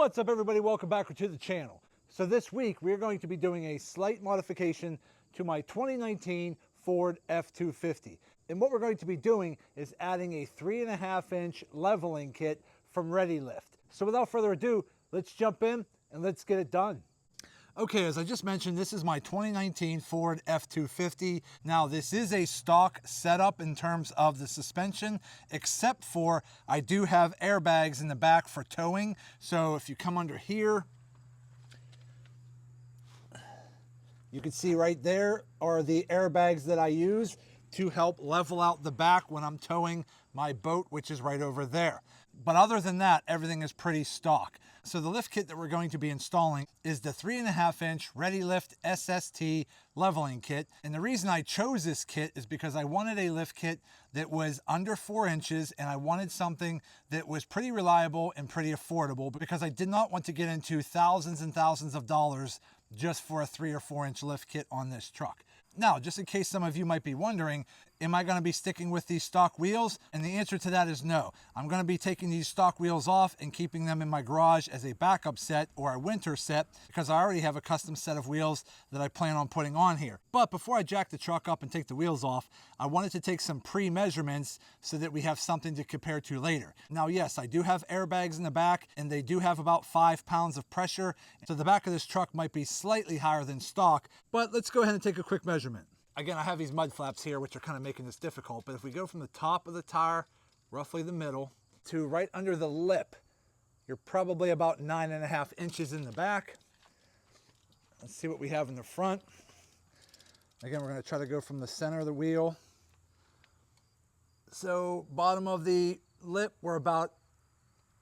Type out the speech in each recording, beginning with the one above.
What's up, everybody? Welcome back to the channel. So this week we're going to be doing a slight modification to my 2019 Ford F250. And what we're going to be doing is adding a 3.5-inch leveling kit from ReadyLift. So without further ado, let's jump in and let's get it done. Okay, as I just mentioned, this is my 2019 Ford F250. Now, this is a stock setup in terms of the suspension, except for I do have airbags in the back for towing. So if you come under here, you can see right there are the airbags that I use to help level out the back when I'm towing my boat, which is right over there. But other than that, everything is pretty stock. So the lift kit that we're going to be installing is the 3.5-inch ReadyLift SST leveling kit. And the reason I chose this kit is because I wanted a lift kit that was under 4 inches, and I wanted something that was pretty reliable and pretty affordable, because I did not want to get into thousands and thousands of dollars just for a 3 or 4 inch lift kit on this truck. Now, just in case some of you might be wondering, am I going to be sticking with these stock wheels? And the answer to that is no. I'm going to be taking these stock wheels off and keeping them in my garage as a backup set or a winter set, because I already have a custom set of wheels that I plan on putting on here. But before I jack the truck up and take the wheels off, I wanted to take some pre-measurements so that we have something to compare to later. Now, yes, I do have airbags in the back, and they do have about 5 pounds of pressure. So the back of this truck might be slightly higher than stock, but let's go ahead and take a quick measurement. Again, I have these mud flaps here, which are kind of making this difficult, but if we go from the top of the tire, roughly the middle, to right under the lip, you're probably about 9.5 inches in the back. Let's see what we have in the front. Again, we're going to try to go from the center of the wheel. So bottom of the lip, we're about,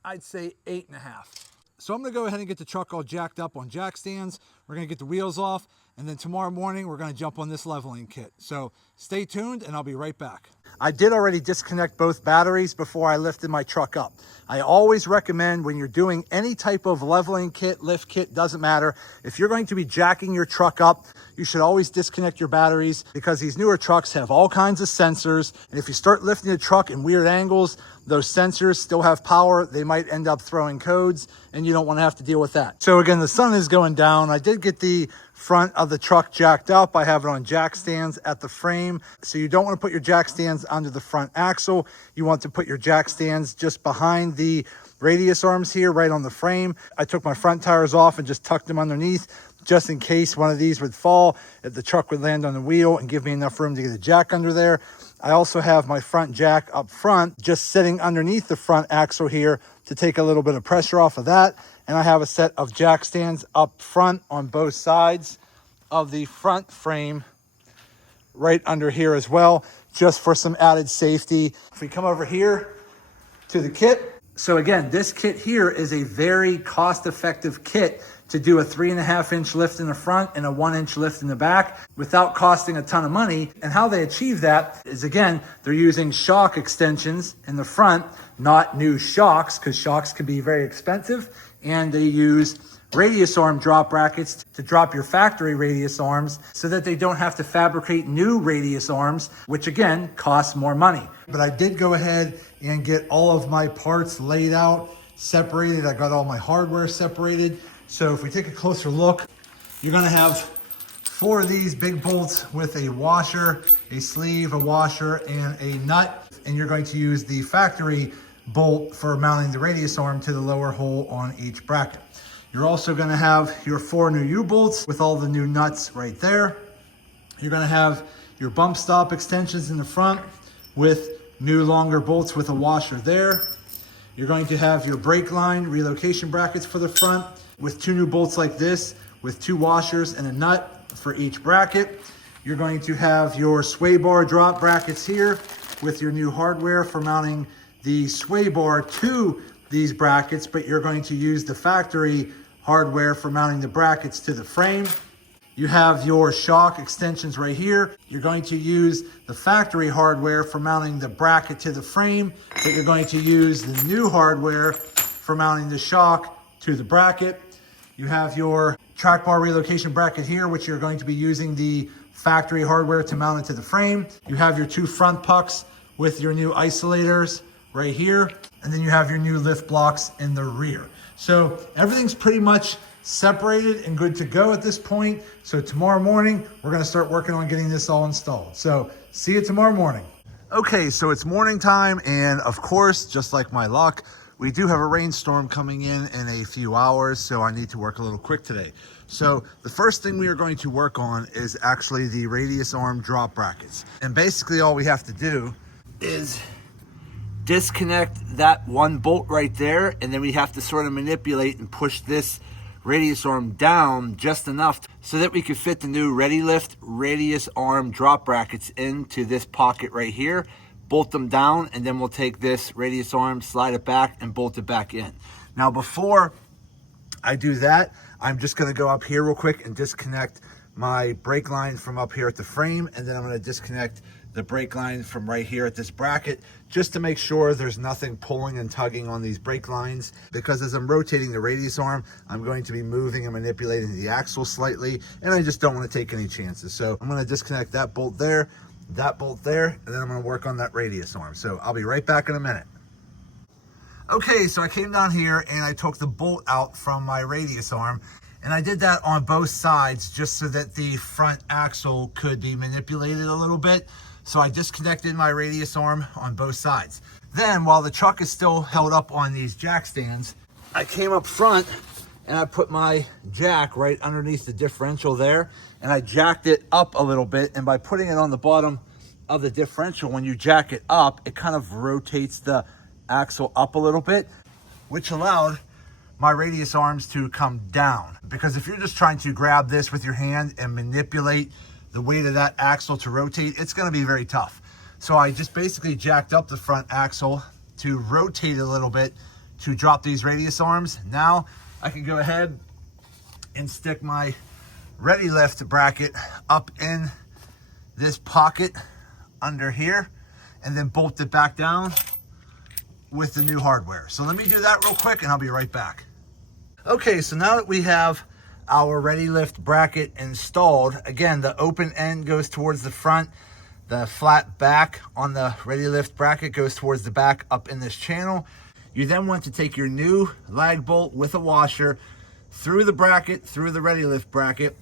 I'd say, 8.5. So I'm going to go ahead and get the truck all jacked up on jack stands. We're going to get the wheels off, and then tomorrow morning we're going to jump on this leveling kit. So stay tuned and I'll be right back. I did already disconnect both batteries before I lifted my truck up. I always recommend, when you're doing any type of leveling kit, lift kit, doesn't matter, if you're going to be jacking your truck up, you should always disconnect your batteries, because these newer trucks have all kinds of sensors. And if you start lifting the truck in weird angles, those sensors still have power. They might end up throwing codes, and you don't want to have to deal with that. So again, the sun is going down. I did get the front of the truck jacked up. I have it on jack stands at the frame. So you don't want to put your jack stands under the front axle. You want to put your jack stands just behind the radius arms here, right on the frame. I took my front tires off and just tucked them underneath, just in case one of these would fall, if the truck would land on the wheel, and give me enough room to get a jack under there. I also have my front jack up front, just sitting underneath the front axle here to take a little bit of pressure off of that. And I have a set of jack stands up front on both sides of the front frame, right under here as well, just for some added safety. If we come over here to the kit. So again, this kit here is a very cost-effective kit to do a 3.5-inch lift in the front and a 1-inch lift in the back without costing a ton of money. And how they achieve that is, again, they're using shock extensions in the front, not new shocks, because shocks can be very expensive. And they use radius arm drop brackets to drop your factory radius arms, so that they don't have to fabricate new radius arms, which again costs more money. But I did go ahead and get all of my parts laid out, separated. I got all my hardware separated. So if we take a closer look, you're going to have 4 of these big bolts with a washer, a sleeve, a washer, and a nut. And you're going to use the factory bolt for mounting the radius arm to the lower hole on each bracket. You're also going to have your 4 new U-bolts with all the new nuts right there. You're going to have your bump stop extensions in the front with new longer bolts with a washer there. You're going to have your brake line relocation brackets for the front with 2 new bolts like this with 2 washers and a nut for each bracket. You're going to have your sway bar drop brackets here with your new hardware for mounting the sway bar to these brackets, but you're going to use the factory hardware for mounting the brackets to the frame. You have your shock extensions right here. You're going to use the factory hardware for mounting the bracket to the frame, but you're going to use the new hardware for mounting the shock to the bracket. You have your track bar relocation bracket here, which you're going to be using the factory hardware to mount it to the frame. You have your 2 front pucks with your new isolators right here. And then you have your new lift blocks in the rear. So everything's pretty much separated and good to go at this point. So tomorrow morning, we're gonna start working on getting this all installed. So see you tomorrow morning. Okay, so it's morning time, and of course, just like my luck, we do have a rainstorm coming in a few hours, so I need to work a little quick today. So the first thing we are going to work on is actually the radius arm drop brackets. And basically all we have to do is disconnect that one bolt right there, and then we have to sort of manipulate and push this radius arm down just enough so that we can fit the new ReadyLift radius arm drop brackets into this pocket right here, bolt them down, and then we'll take this radius arm, slide it back, and bolt it back in. Now before I do that, I'm just gonna go up here real quick and disconnect my brake line from up here at the frame, and then I'm gonna disconnect the brake line from right here at this bracket, just to make sure there's nothing pulling and tugging on these brake lines, because as I'm rotating the radius arm, I'm going to be moving and manipulating the axle slightly, and I just don't want to take any chances. So I'm going to disconnect that bolt there, and then I'm going to work on that radius arm. So I'll be right back in a minute. Okay, so I came down here and I took the bolt out from my radius arm, and I did that on both sides just so that the front axle could be manipulated a little bit. So I disconnected my radius arm on both sides. Then, while the truck is still held up on these jack stands, I came up front and I put my jack right underneath the differential there, and I jacked it up a little bit. And by putting it on the bottom of the differential, when you jack it up, it kind of rotates the axle up a little bit, which allowed my radius arms to come down. Because if you're just trying to grab this with your hand and manipulate the weight of that axle to rotate, it's going to be very tough. So I just basically jacked up the front axle to rotate it a little bit to drop these radius arms. Now I can go ahead and stick my ReadyLift bracket up in this pocket under here, and then bolt it back down with the new hardware. So let me do that real quick and I'll be right back. Okay, so now that we have our ReadyLift bracket installed, again, the open end goes towards the front, the flat back on the ReadyLift bracket goes towards the back up in this channel. You then want to take your new lag bolt with a washer through the bracket, through the ReadyLift bracket,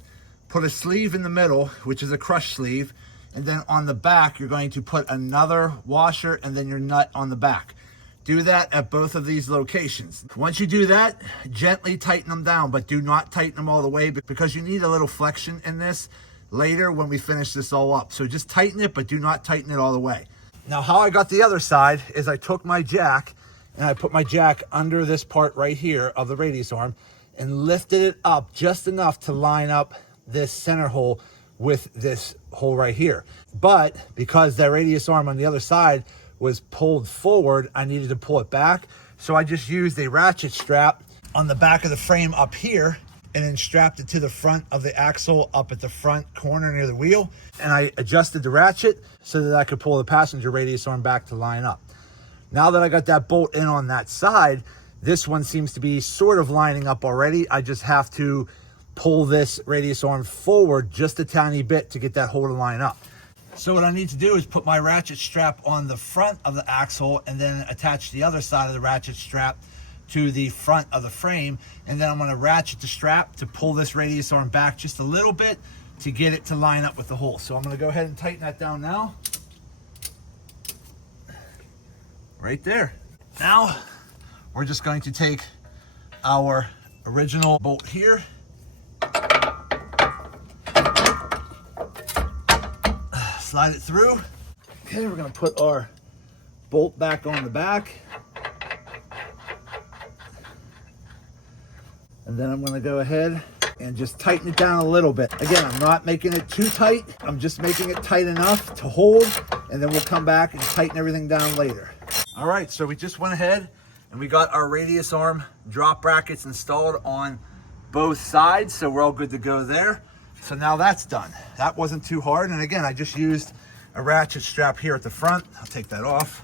put a sleeve in the middle, which is a crush sleeve, and then on the back, you're going to put another washer and then your nut on the back. Do that at both of these locations. Once you do that, gently tighten them down, but do not tighten them all the way, because you need a little flexion in this later when we finish this all up. So just tighten it, but do not tighten it all the way. Now, how I got the other side is I took my jack and I put my jack under this part right here of the radius arm and lifted it up just enough to line up this center hole with this hole right here. But because that radius arm on the other side was pulled forward, I needed to pull it back. So I just used a ratchet strap on the back of the frame up here and then strapped it to the front of the axle up at the front corner near the wheel. And I adjusted the ratchet so that I could pull the passenger radius arm back to line up. Now that I got that bolt in on that side, this one seems to be sort of lining up already. I just have to pull this radius arm forward just a tiny bit to get that hole to line up. So what I need to do is put my ratchet strap on the front of the axle and then attach the other side of the ratchet strap to the front of the frame. And then I'm going to ratchet the strap to pull this radius arm back just a little bit to get it to line up with the hole. So I'm going to go ahead and tighten that down now. Right there. Now we're just going to take our original bolt here, slide it through. Okay, we're going to put our bolt back on the back. And then I'm going to go ahead and just tighten it down a little bit. Again, I'm not making it too tight. I'm just making it tight enough to hold, and then we'll come back and tighten everything down later. All right, so we just went ahead and we got our radius arm drop brackets installed on both sides, so we're all good to go there. So now that's done. That wasn't too hard. And again, I just used a ratchet strap here at the front. I'll take that off.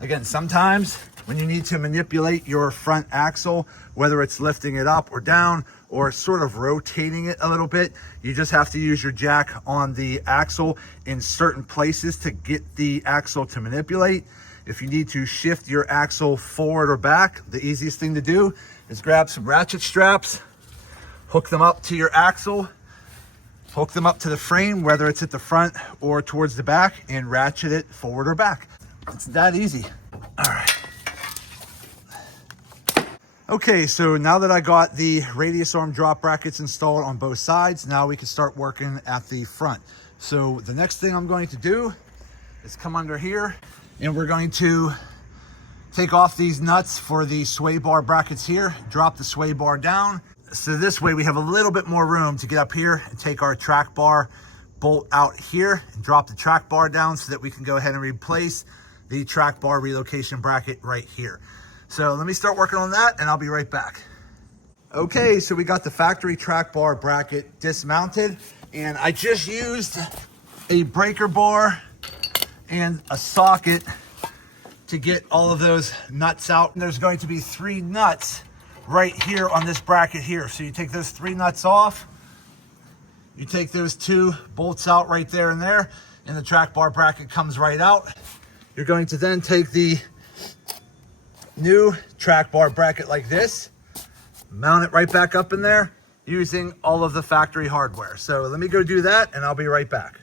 Again, sometimes when you need to manipulate your front axle, whether it's lifting it up or down or sort of rotating it a little bit, you just have to use your jack on the axle in certain places to get the axle to manipulate. If you need to shift your axle forward or back, the easiest thing to do is grab some ratchet straps, hook them up to your axle, hook them up to the frame, whether it's at the front or towards the back, and ratchet it forward or back. It's that easy. All right. Okay, so now that I got the radius arm drop brackets installed on both sides, now we can start working at the front. So the next thing I'm going to do is come under here, and we're going to take off these nuts for the sway bar brackets here, drop the sway bar down. So this way we have a little bit more room to get up here and take our track bar bolt out here and drop the track bar down so that we can go ahead and replace the track bar relocation bracket right here. So let me start working on that and I'll be right back. Okay, so we got the factory track bar bracket dismounted, and I just used a breaker bar and a socket to get all of those nuts out. And there's going to be 3 nuts right here on this bracket here. So you take those 3 nuts off, you take those 2 bolts out right there and there, and the track bar bracket comes right out. You're going to then take the new track bar bracket like this, mount it right back up in there using all of the factory hardware. So let me go do that and I'll be right back.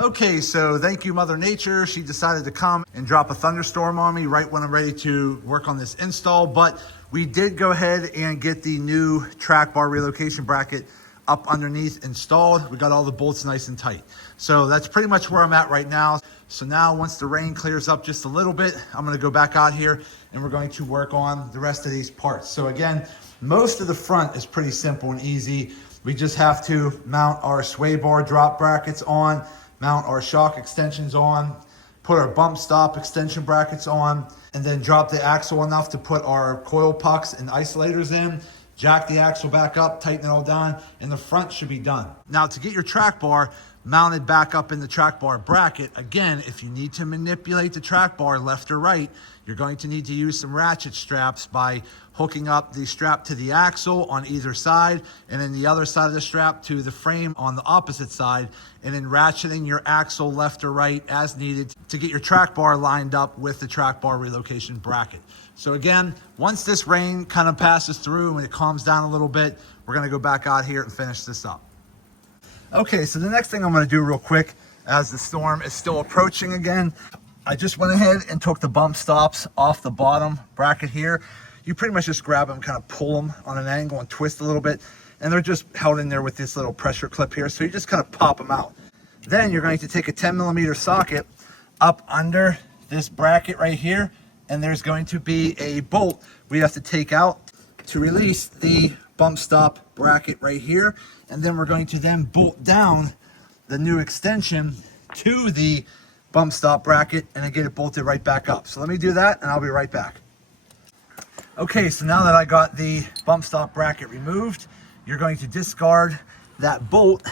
Okay, so thank you, Mother Nature. She decided to come and drop a thunderstorm on me right when I'm ready to work on this install, but we did go ahead and get the new track bar relocation bracket up underneath installed. We got all the bolts nice and tight. So that's pretty much where I'm at right now. So now once the rain clears up just a little bit, I'm gonna go back out here and we're going to work on the rest of these parts. So again, most of the front is pretty simple and easy. We just have to mount our sway bar drop brackets on, mount our shock extensions on, put our bump stop extension brackets on, and then drop the axle enough to put our coil pucks and isolators in, jack the axle back up, tighten it all down, and the front should be done. Now to get your track bar mounted back up in the track bar bracket, again, if you need to manipulate the track bar left or right, you're going to need to use some ratchet straps by hooking up the strap to the axle on either side, and then the other side of the strap to the frame on the opposite side, and then ratcheting your axle left or right as needed to get your track bar lined up with the track bar relocation bracket. So again, once this rain kind of passes through and it calms down a little bit, we're gonna go back out here and finish this up. Okay, so the next thing I'm gonna do real quick, as the storm is still approaching again, I just went ahead and took the bump stops off the bottom bracket here. You pretty much just grab them, kind of pull them on an angle and twist a little bit, and they're just held in there with this little pressure clip here. So you just kind of pop them out. Then you're going to take a 10mm socket up under this bracket right here, and there's going to be a bolt we have to take out to release the bump stop bracket right here. And then we're going to then bolt down the new extension to the bump stop bracket and then get it bolted right back up. So let me do that and I'll be right back. Okay, so now that I got the bump stop bracket removed, you're going to discard that bolt,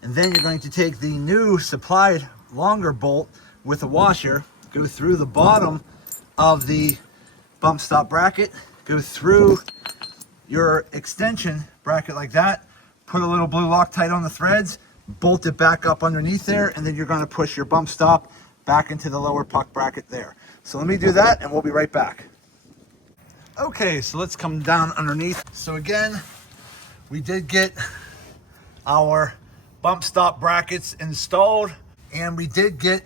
and then you're going to take the new supplied longer bolt with a washer, go through the bottom of the bump stop bracket, go through your extension bracket like that, put a little blue Loctite on the threads, bolt it back up underneath there, and then you're going to push your bump stop back into the lower puck bracket there. So let me do that and we'll be right back. Okay, so let's come down underneath. So again, we did get our bump stop brackets installed, and we did get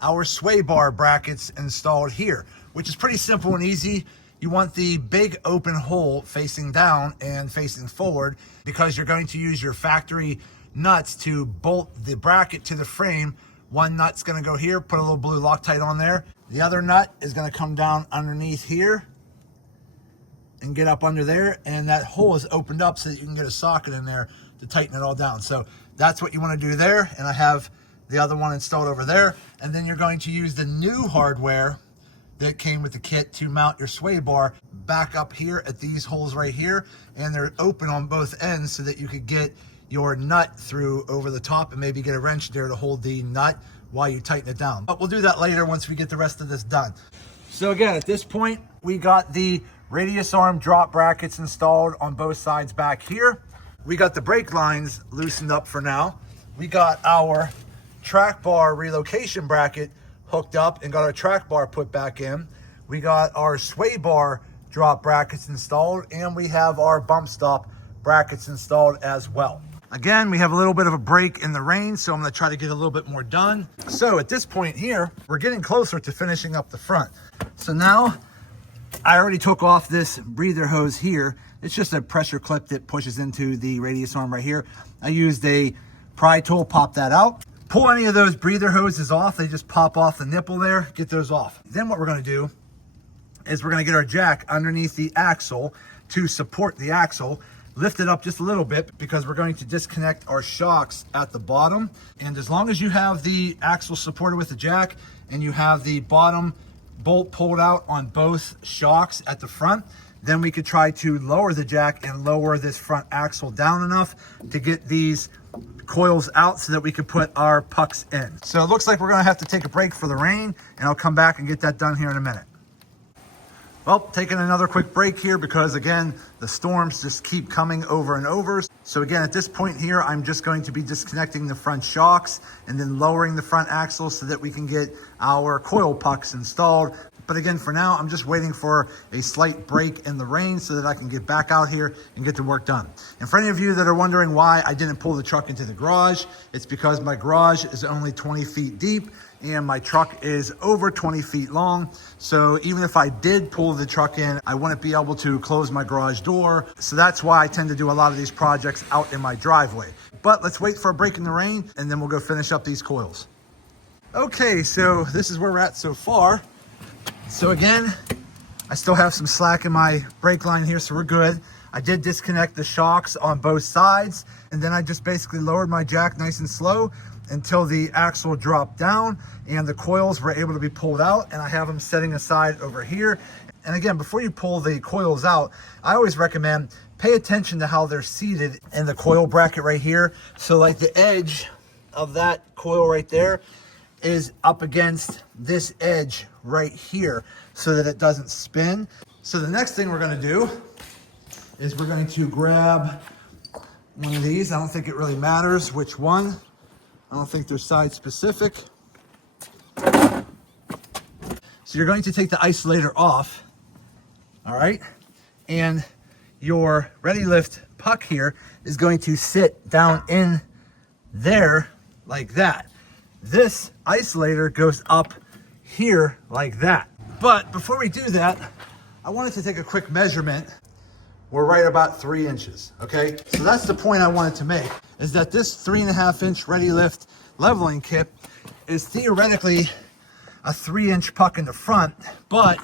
our sway bar brackets installed here, which is pretty simple and easy. You want the big open hole facing down and facing forward because you're going to use your factory nuts to bolt the bracket to the frame. One nut's gonna go here, put a little blue Loctite on there. The other nut is gonna come down underneath here and get up under there, and that hole is opened up so that you can get a socket in there to tighten it all down. So that's what you want to do there, and I have the other one installed over there. And then you're going to use the new hardware that came with the kit to mount your sway bar back up here at these holes right here, and they're open on both ends so that you could get your nut through over the top and maybe get a wrench there to hold the nut while you tighten it down. But we'll do that later once we get the rest of this done. So again, at this point, we got the radius arm drop brackets installed on both sides back here. We got the brake lines loosened up for now. We got our track bar relocation bracket hooked up and got our track bar put back in. We got our sway bar drop brackets installed, and we have our bump stop brackets installed as well. Again, we have a little bit of a break in the rain, so I'm gonna try to get a little bit more done. So at this point here, we're getting closer to finishing up the front. So now, I already took off this breather hose here. It's just a pressure clip that pushes into the radius arm right here. I used a pry tool, pop that out. Pull any of those breather hoses off. They just pop off the nipple there, get those off. Then what we're gonna do is we're gonna get our jack underneath the axle to support the axle, lift it up just a little bit because we're going to disconnect our shocks at the bottom. And as long as you have the axle supported with the jack and you have the bottom bolt pulled out on both shocks at the front, then we could try to lower the jack and lower this front axle down enough to get these coils out so that we could put our pucks in. So it looks like we're gonna have to take a break for the rain, and I'll come back and get that done here in a minute. Well, taking another quick break here because again, the storms just keep coming over and over. So again, at this point here, I'm just going to be disconnecting the front shocks and then lowering the front axle so that we can get our coil pucks installed. But again, for now, I'm just waiting for a slight break in the rain so that I can get back out here and get the work done. And for any of you that are wondering why I didn't pull the truck into the garage, it's because my garage is only 20 feet deep and my truck is over 20 feet long. So even if I did pull the truck in, I wouldn't be able to close my garage door. So that's why I tend to do a lot of these projects out in my driveway. But let's wait for a break in the rain and then we'll go finish up these coils. Okay, so this is where we're at so far. So again, I still have some slack in my brake line here, so we're good. I did disconnect the shocks on both sides, and then I just basically lowered my jack nice and slow until the axle dropped down and the coils were able to be pulled out, and I have them setting aside over here. And again, before you pull the coils out, I always recommend pay attention to how they're seated in the coil bracket right here. So like the edge of that coil right there is up against this edge right here so that it doesn't spin. So the next thing we're gonna do is we're going to grab one of these. I don't think it really matters which one. I don't think they're side specific. So you're going to take the isolator off, all right? And your ReadyLift puck here is going to sit down in there like that. This isolator goes up here like that. But before we do that, I wanted to take a quick measurement. We're right about 3 inches, okay? So that's the point I wanted to make, is that this 3.5 inch ReadyLift leveling kit is theoretically a 3-inch puck in the front, but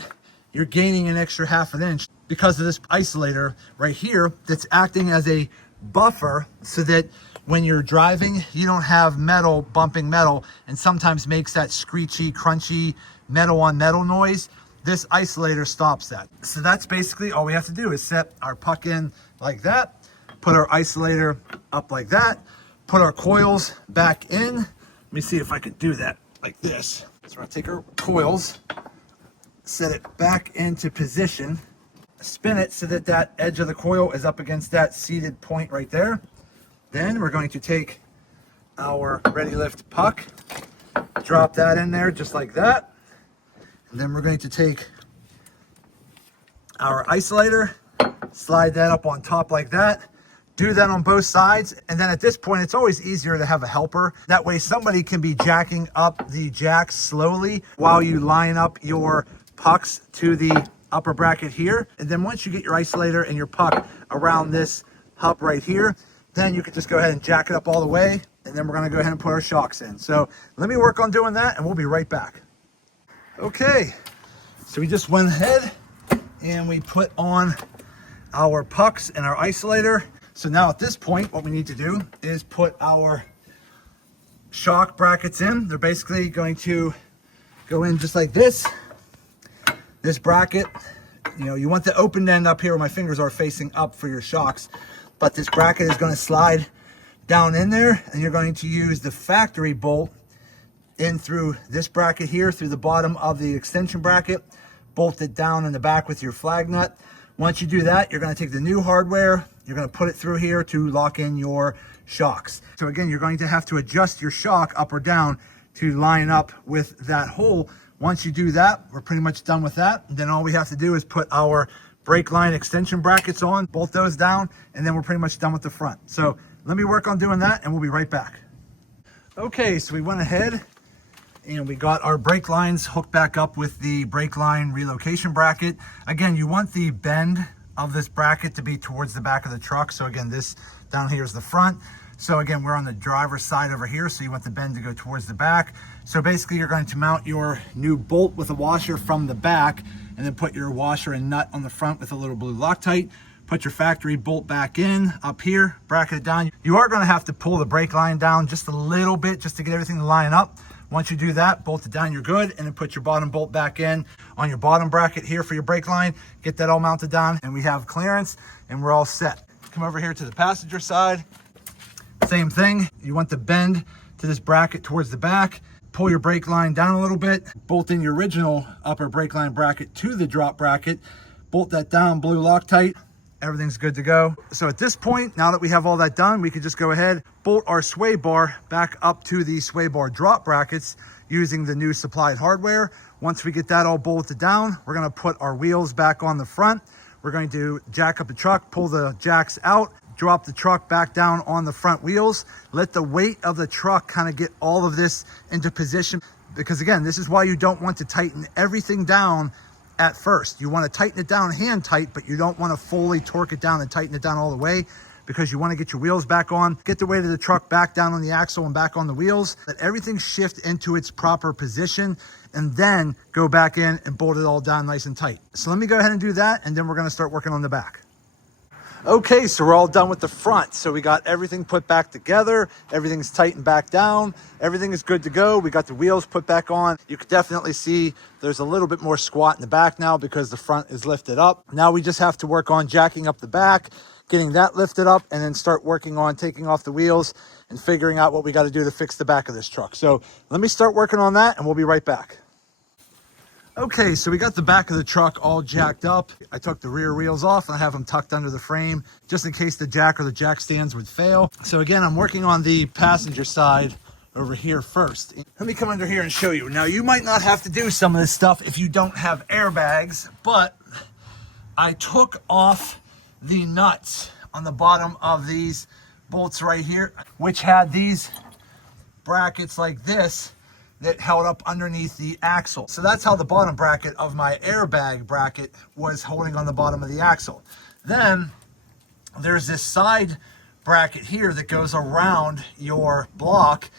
you're gaining an extra 1/2 inch because of this isolator right here that's acting as a buffer so that when you're driving, you don't have metal bumping metal and sometimes makes that screechy, crunchy metal on metal noise. This isolator stops that. So that's basically all we have to do is set our puck in like that, put our isolator up like that, put our coils back in. Let me see if I can do that like this. So we're gonna take our coils, set it back into position, spin it so that that edge of the coil is up against that seated point right there. Then we're going to take our ReadyLift puck, drop that in there just like that. And then we're going to take our isolator, slide that up on top like that, do that on both sides. And then at this point, it's always easier to have a helper. That way somebody can be jacking up the jack slowly while you line up your pucks to the upper bracket here. And then once you get your isolator and your puck around this hub right here, then you can just go ahead and jack it up all the way. And then we're gonna go ahead and put our shocks in. So let me work on doing that and we'll be right back. Okay, so we just went ahead and we put on our pucks and our isolator. So now at this point, what we need to do is put our shock brackets in. They're basically going to go in just like this. This bracket, you know, you want the open end up here where my fingers are facing up for your shocks, but this bracket is going to slide down in there and you're going to use the factory bolt in through this bracket here, through the bottom of the extension bracket, bolt it down in the back with your flag nut. Once you do that, you're gonna take the new hardware, you're gonna put it through here to lock in your shocks. So again, you're going to have to adjust your shock up or down to line up with that hole. Once you do that, we're pretty much done with that. And then all we have to do is put our brake line extension brackets on, bolt those down, and then we're pretty much done with the front. So let me work on doing that and we'll be right back. Okay, so we went ahead and we got our brake lines hooked back up with the brake line relocation bracket. Again, you want the bend of this bracket to be towards the back of the truck. So again, this down here is the front. So again, we're on the driver's side over here, so you want the bend to go towards the back. So basically you're going to mount your new bolt with a washer from the back, and then put your washer and nut on the front with a little blue Loctite. Put your factory bolt back in up here, bracket it down. You are going to have to pull the brake line down just a little bit just to get everything to line up. Once you do that, bolt it down, you're good, and then put your bottom bolt back in on your bottom bracket here for your brake line. Get that all mounted down, and we have clearance, and we're all set. Come over here to the passenger side. Same thing, you want the bend to this bracket towards the back. Pull your brake line down a little bit, bolt in your original upper brake line bracket to the drop bracket, bolt that down, blue Loctite, everything's good to go. So at this point, now that we have all that done, we can just go ahead, bolt our sway bar back up to the sway bar drop brackets using the new supplied hardware. Once we get that all bolted down, we're gonna put our wheels back on the front. We're going to jack up the truck, pull the jacks out, drop the truck back down on the front wheels, let the weight of the truck kind of get all of this into position. Because again, this is why you don't want to tighten everything down at first. You want to tighten it down hand tight, but you don't want to fully torque it down and tighten it down all the way, because you want to get your wheels back on, get the weight of the truck back down on the axle and back on the wheels, let everything shift into its proper position, and then go back in and bolt it all down nice and tight. So let me go ahead and do that, and then we're going to start working on the back. Okay, so we're all done with the front. So we got everything put back together. Everything's tightened back down. Everything is good to go. We got the wheels put back on. You can definitely see there's a little bit more squat in the back now because the front is lifted up. Now we just have to work on jacking up the back, getting that lifted up, and then start working on taking off the wheels and figuring out what we got to do to fix the back of this truck. So let me start working on that and we'll be right back. Okay, so we got the back of the truck all jacked up. I took the rear wheels off and I have them tucked under the frame just in case the jack or the jack stands would fail. So again, I'm working on the passenger side over here first. Let me come under here and show you. Now, you might not have to do some of this stuff if you don't have airbags, but I took off the nuts on the bottom of these bolts right here, which had these brackets like this that held up underneath the axle. So that's how the bottom bracket of my airbag bracket was holding on the bottom of the axle. Then there's this side bracket here that goes around your block,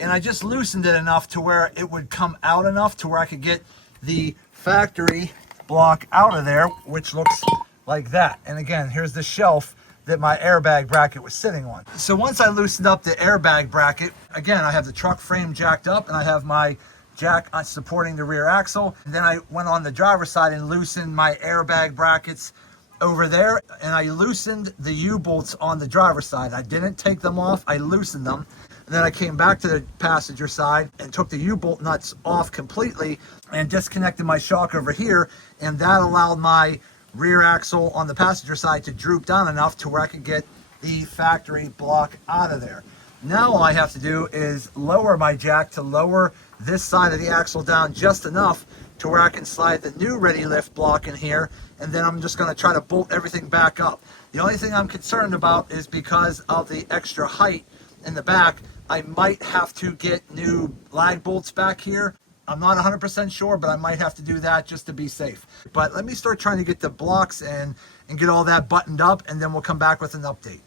and I just loosened it enough to where it would come out enough to where I could get the factory block out of there, which looks like that. And again, here's the shelf that my airbag bracket was sitting on. So once I loosened up the airbag bracket, again, I have the truck frame jacked up and I have my jack supporting the rear axle. And then I went on the driver's side and loosened my airbag brackets over there, and I loosened the U-bolts on the driver's side. I didn't take them off, I loosened them. And then I came back to the passenger side and took the U-bolt nuts off completely and disconnected my shock over here, and that allowed my rear axle on the passenger side to droop down enough to where I could get the factory block out of there. Now all I have to do is lower my jack to lower this side of the axle down just enough to where I can slide the new ReadyLift block in here, and then I'm just going to try to bolt everything back up. The only thing I'm concerned about is because of the extra height in the back, I might have to get new lag bolts back here. I'm not 100% sure, but I might have to do that just to be safe. But let me start trying to get the blocks in and get all that buttoned up, and then we'll come back with an update.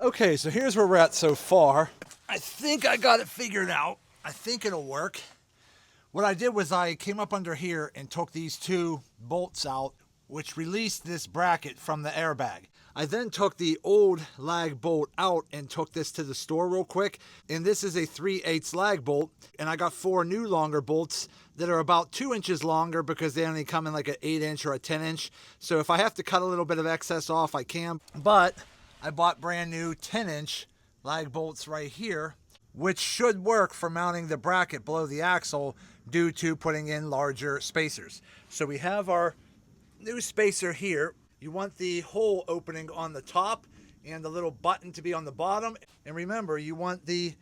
Okay, so here's where we're at so far. I think I got it figured out. I think it'll work. What I did was I came up under here and took these two bolts out, which released this bracket from the airbag. I then took the old lag bolt out and took this to the store real quick. And this is a 3/8 lag bolt. And I got 4 new longer bolts that are about 2 inches longer because they only come in like an 8-inch or a 10-inch. So if I have to cut a little bit of excess off, I can. But I bought brand new 10-inch lag bolts right here, which should work for mounting the bracket below the axle due to putting in larger spacers. So we have our new spacer here. You want the hole opening on the top and the little button to be on the bottom. And remember, you want the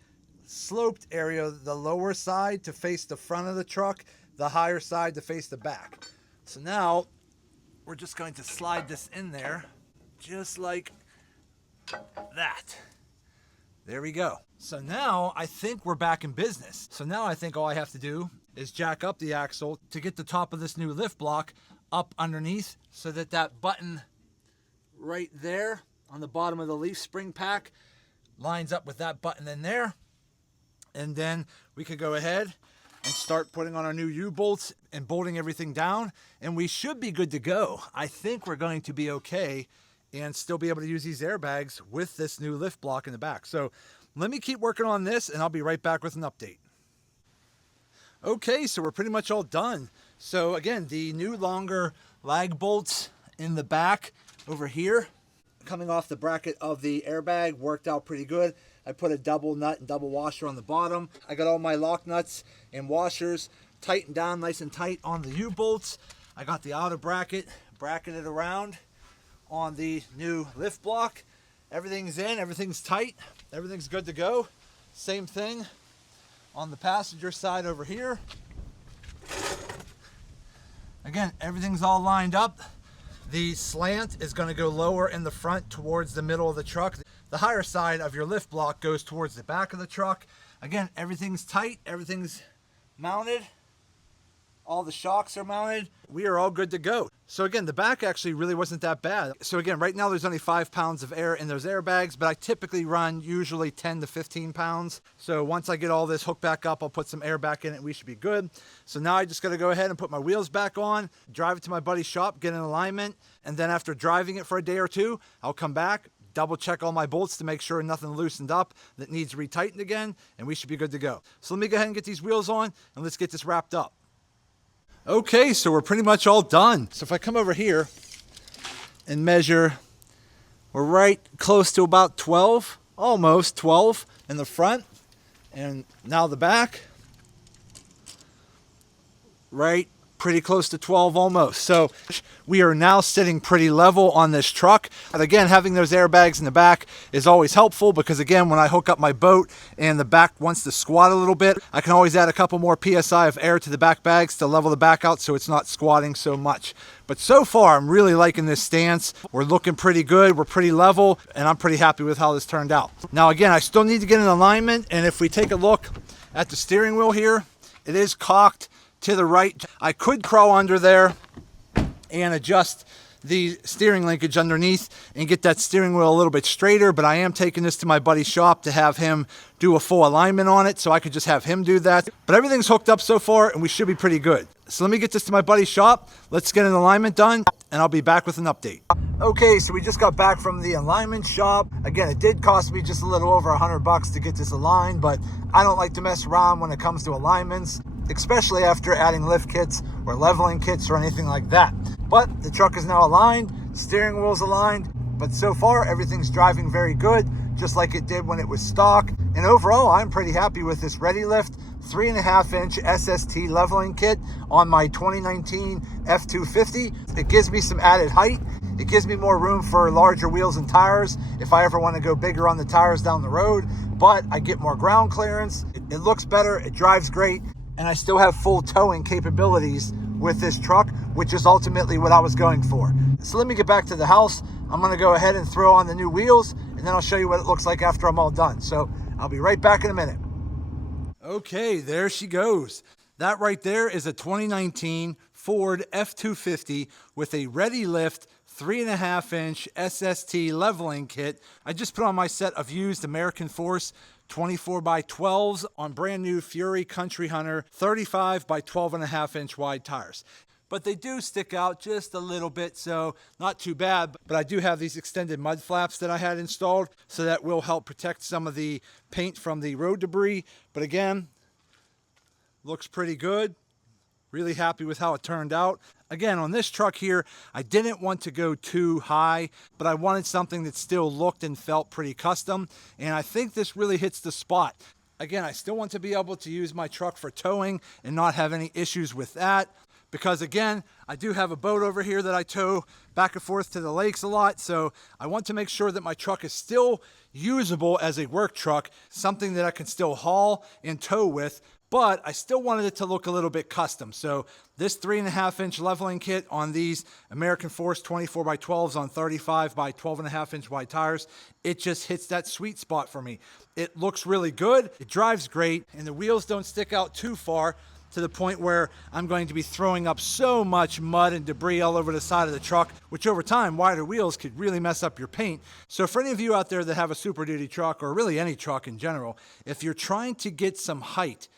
sloped area, the lower side to face the front of the truck, the higher side to face the back. So now we're just going to slide this in there just like that. There we go. So now I think we're back in business. So now I think all I have to do is jack up the axle to get the top of this new lift block up underneath so that that button right there on the bottom of the leaf spring pack lines up with that button in there. And then we could go ahead and start putting on our new U-bolts and bolting everything down, and we should be good to go. I think we're going to be okay and still be able to use these airbags with this new lift block in the back. So let me keep working on this and I'll be right back with an update. Okay, so we're pretty much all done. So again, the new longer lag bolts in the back over here, coming off the bracket of the airbag, worked out pretty good. I put a double nut and double washer on the bottom. I got all my lock nuts and washers tightened down nice and tight on the U-bolts. I got the outer bracket bracketed around on the new lift block. Everything's in, everything's tight, everything's good to go. Same thing on the passenger side over here. Again, everything's all lined up. The slant is going to go lower in the front towards the middle of the truck. The higher side of your lift block goes towards the back of the truck. Again, everything's tight, everything's mounted. All the shocks are mounted. We are all good to go. So again, the back actually really wasn't that bad. So again, right now there's only 5 pounds of air in those airbags, but I typically run usually 10 to 15 pounds. So once I get all this hooked back up, I'll put some air back in it. We should be good. So now I just got to go ahead and put my wheels back on, drive it to my buddy's shop, get in alignment. And then after driving it for a day or two, I'll come back, double check all my bolts to make sure nothing loosened up that needs retightened again, and we should be good to go. So let me go ahead and get these wheels on and let's get this wrapped up. Okay, so we're pretty much all done. So if I come over here and measure, we're right close to about 12, almost 12 in the front, and now the back, right pretty close to 12 almost. So we are now sitting pretty level on this truck. And again, having those airbags in the back is always helpful because again, when I hook up my boat and the back wants to squat a little bit, I can always add a couple more PSI of air to the back bags to level the back out so it's not squatting so much. But so far, I'm really liking this stance. We're looking pretty good. We're pretty level, and I'm pretty happy with how this turned out. Now again, I still need to get in alignment, and if we take a look at the steering wheel here, it is cocked to the right. I could crawl under there and adjust the steering linkage underneath and get that steering wheel a little bit straighter, but I am taking this to my buddy's shop to have him do a full alignment on it, so I could just have him do that. But everything's hooked up so far and we should be pretty good. So let me get this to my buddy's shop, let's get an alignment done, and I'll be back with an update. Okay, so we just got back from the alignment shop. Again, it did cost me just a little over $100 to get this aligned, but I don't like to mess around when it comes to alignments, especially after adding lift kits or leveling kits or anything like that. But the truck is now aligned, steering wheel's aligned, but so far everything's driving very good, just like it did when it was stock. And overall, I'm pretty happy with this ReadyLift 3.5-inch SST leveling kit on my 2019 F250. It gives me some added height. It gives me more room for larger wheels and tires if I ever want to go bigger on the tires down the road, but I get more ground clearance. It looks better, it drives great, and I still have full towing capabilities with this truck, which is ultimately what I was going for. So let me get back to the house. I'm gonna go ahead and throw on the new wheels, and then I'll show you what it looks like after I'm all done. So I'll be right back in a minute. Okay, there she goes. That right there is a 2019 Ford F250 with a ReadyLift 3.5-inch SST leveling kit. I just put on my set of used American Force 24x12s on brand new Fury Country Hunter 35 by 12.5-inch wide tires. But they do stick out just a little bit, so not too bad. But I do have these extended mud flaps that I had installed, so that will help protect some of the paint from the road debris. But again, looks pretty good. Really happy with how it turned out. Again, on this truck here, I didn't want to go too high, but I wanted something that still looked and felt pretty custom. And I think this really hits the spot. Again, I still want to be able to use my truck for towing and not have any issues with that. Because again, I do have a boat over here that I tow back and forth to the lakes a lot. So I want to make sure that my truck is still usable as a work truck, something that I can still haul and tow with, but I still wanted it to look a little bit custom. So this 3.5-inch leveling kit on these American Force 24x12s on 35 by 12.5-inch wide tires, it just hits that sweet spot for me. It looks really good, it drives great, and the wheels don't stick out too far to the point where I'm going to be throwing up so much mud and debris all over the side of the truck, which over time, wider wheels could really mess up your paint. So for any of you out there that have a Super Duty truck, or really any truck in general, if you're trying to get some height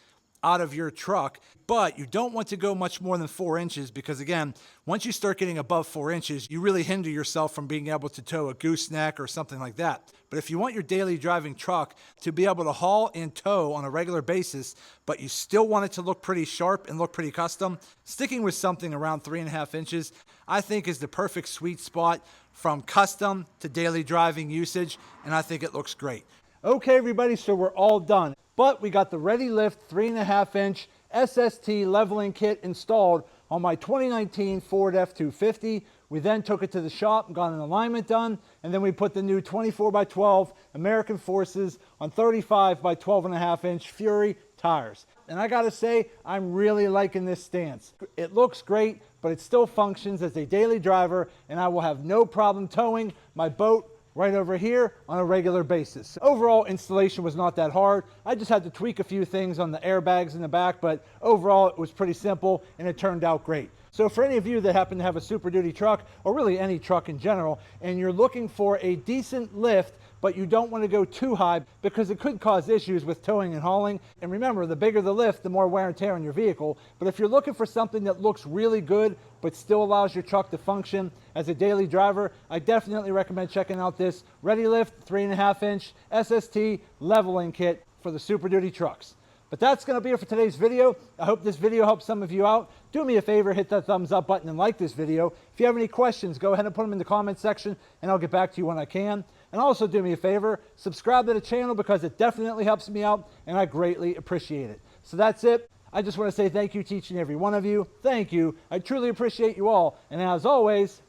out of your truck, but you don't want to go much more than 4 inches, because again, once you start getting above 4 inches, you really hinder yourself from being able to tow a gooseneck or something like that. But if you want your daily driving truck to be able to haul and tow on a regular basis, but you still want it to look pretty sharp and look pretty custom, sticking with something around 3.5 inches, I think is the perfect sweet spot from custom to daily driving usage, and I think it looks great. Okay, everybody, so we're all done. But we got the ReadyLift 3.5-inch SST leveling kit installed on my 2019 Ford F250. We then took it to the shop and got an alignment done, and then we put the new 24x12 American Forces on 35 by 12.5-inch Fury tires. And I gotta say, I'm really liking this stance. It looks great, but it still functions as a daily driver, and I will have no problem towing my boat right over here on a regular basis. Overall installation was not that hard. I just had to tweak a few things on the airbags in the back, but overall it was pretty simple and it turned out great. So for any of you that happen to have a Super Duty truck, or really any truck in general, and you're looking for a decent lift, but you don't want to go too high because it could cause issues with towing and hauling. And remember, the bigger the lift, the more wear and tear on your vehicle. But if you're looking for something that looks really good, but still allows your truck to function as a daily driver, I definitely recommend checking out this ReadyLift 3.5-inch SST leveling kit for the Super Duty trucks. But that's going to be it for today's video. I hope this video helps some of you out. Do me a favor, hit that thumbs up button and like this video. If you have any questions, go ahead and put them in the comments section and I'll get back to you when I can. And also do me a favor, subscribe to the channel because it definitely helps me out and I greatly appreciate it. So that's it. I just want to say thank you to each and every one of you. Thank you. I truly appreciate you all. And as always,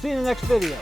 see you in the next video.